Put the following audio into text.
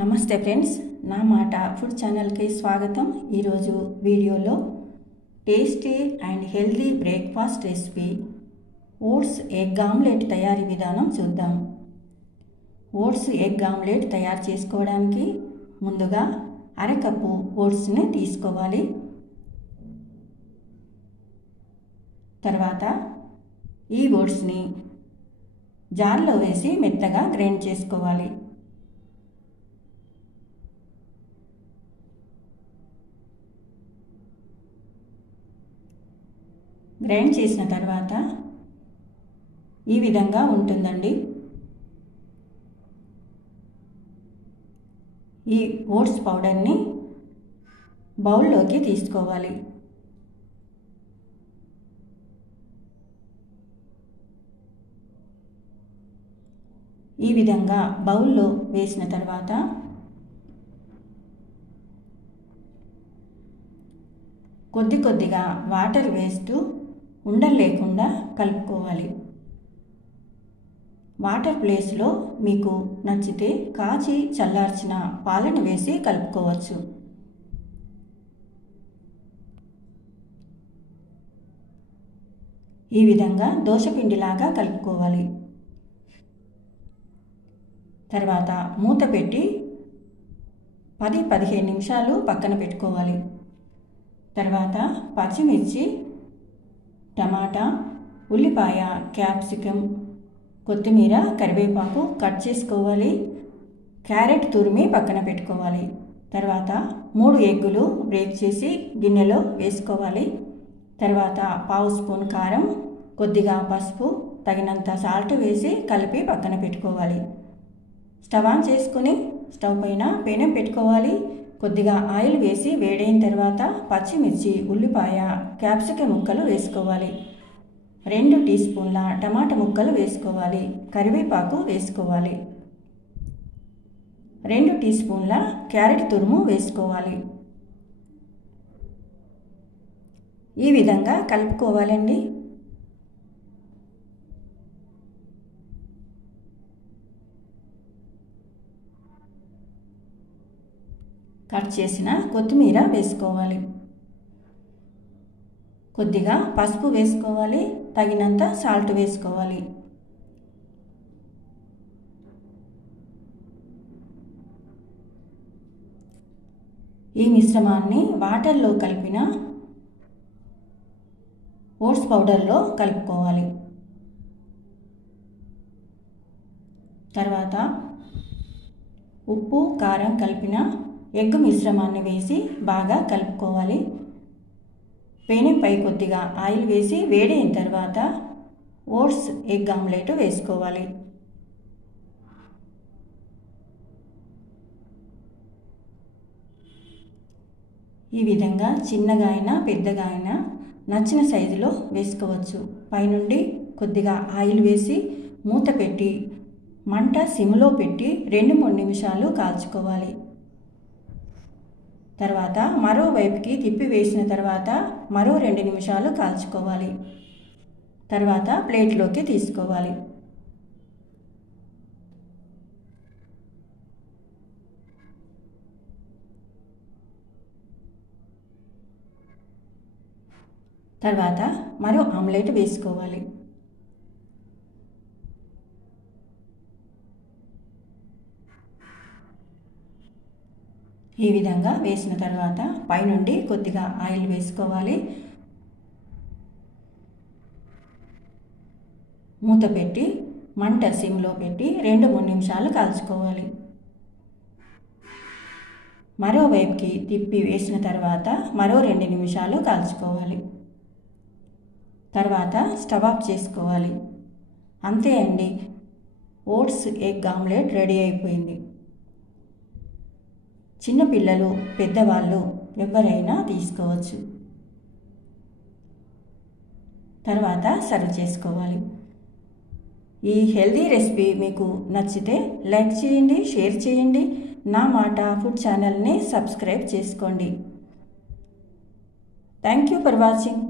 నమస్తే ఫ్రెండ్స్, నా మాట ఫుడ్ ఛానల్కి స్వాగతం. ఈరోజు వీడియోలో tasty and healthy breakfast recipe oats egg omelette తయారీ విధానం చూద్దాం. ఓట్స్ ఎగ్ ఆమ్లెట్ తయారు చేసుకోవడానికి ముందుగా అరకప్పు ఓట్స్ని తీసుకోవాలి. తర్వాత ఈ ఓట్స్ని జార్లో వేసి మెత్తగా గ్రైండ్ చేసుకోవాలి. గ్రైండ్ చేసిన తర్వాత ఈ విధంగా ఉంటుందండి. ఈ ఓట్స్ పౌడర్ని బౌల్లోకి తీసుకోవాలి. ఈ విధంగా బౌల్లో వేసిన తర్వాత కొద్దిగా వాటర్ వేస్తూ ఉండలు లేకుండా కలుపుకోవాలి. వాటర్ ప్లేస్లో మీకు నచ్చితే కాచి చల్లార్చిన పాలను వేసి కలుపుకోవచ్చు. ఈ విధంగా దోసపిండిలాగా కలుపుకోవాలి. తర్వాత మూత పెట్టి 10-15 నిమిషాలు పక్కన పెట్టుకోవాలి. తర్వాత పచ్చిమిర్చి, టమాటా, ఉల్లిపాయ, క్యాప్సికమ్, కొత్తిమీర, కరివేపాకు కట్ చేసుకోవాలి. క్యారెట్ తురిమి పక్కన పెట్టుకోవాలి. తర్వాత 3 ఎగ్గులు బ్రేక్ చేసి గిన్నెలో వేసుకోవాలి. తర్వాత పావు స్పూన్ కారం, కొద్దిగా పసుపు, తగినంత సాల్ట్ వేసి కలిపి పక్కన పెట్టుకోవాలి. స్టవ్ ఆన్ చేసుకుని స్టవ్ పైన పెనం పెట్టుకోవాలి. కొద్దిగా ఆయిల్ వేసి వేడైన తర్వాత పచ్చిమిర్చి, ఉల్లిపాయ, క్యాప్సికమ్ ముక్కలు వేసుకోవాలి. 2 టీ స్పూన్ల టమాటా ముక్కలు వేసుకోవాలి. కరివేపాకు వేసుకోవాలి. 2 టీ స్పూన్ల క్యారెట్ తురుము వేసుకోవాలి. ఈ విధంగా కలుపుకోవాలండి. కట్ చేసిన కొత్తిమీర వేసుకోవాలి. కొద్దిగా పసుపు వేసుకోవాలి. తగినంత సాల్ట్ వేసుకోవాలి. ఈ మిశ్రమాన్ని వాటర్లో కలిపిన ఓట్స్ పౌడర్లో కలుపుకోవాలి. తర్వాత ఉప్పు, కారం కలిపిన ఎగ్ మిశ్రమాన్ని వేసి బాగా కలుపుకోవాలి. పెనంపై కొద్దిగా ఆయిల్ వేసి వేడైన తర్వాత ఓట్స్ ఎగ్ ఆమ్లెట్ వేసుకోవాలి. ఈ విధంగా చిన్నగా అయినా పెద్దగా అయినా నచ్చిన సైజులో వేసుకోవచ్చు. పైనుండి కొద్దిగా ఆయిల్ వేసి మూత పెట్టి మంట సిమ్లో పెట్టి 2-3 నిమిషాలు కాల్చుకోవాలి. తర్వాత మరోవైపుకి తిప్పి వేసిన తర్వాత మరో 2 నిమిషాలు కాల్చుకోవాలి. తర్వాత ప్లేట్లోకి తీసుకోవాలి. తర్వాత మరో ఆమ్లెట్ వేసుకోవాలి. ఈ విధంగా వేసిన తర్వాత పైనుండి కొద్దిగా ఆయిల్ వేసుకోవాలి. మూత పెట్టి మంట సిమ్లో పెట్టి 2-3 నిమిషాలు కాల్చుకోవాలి. మరోవైపుకి తిప్పి వేసిన తర్వాత మరో 2 నిమిషాలు కాల్చుకోవాలి. తర్వాత స్టవ్ ఆఫ్ చేసుకోవాలి. అంతే అండి, ఓట్స్ ఎగ్ ఆమ్లెట్ రెడీ అయిపోయింది. చిన్నపిల్లలు, పెద్దవాళ్ళు ఎవరైనా తీసుకోవచ్చు. తర్వాత సర్వ్ చేసుకోవాలి. ఈ హెల్దీ రెసిపీ మీకు నచ్చితే లైక్ చేయండి, షేర్ చేయండి. నా మాట ఫుడ్ ఛానల్ని సబ్స్క్రైబ్ చేసుకోండి. Thank you for watching.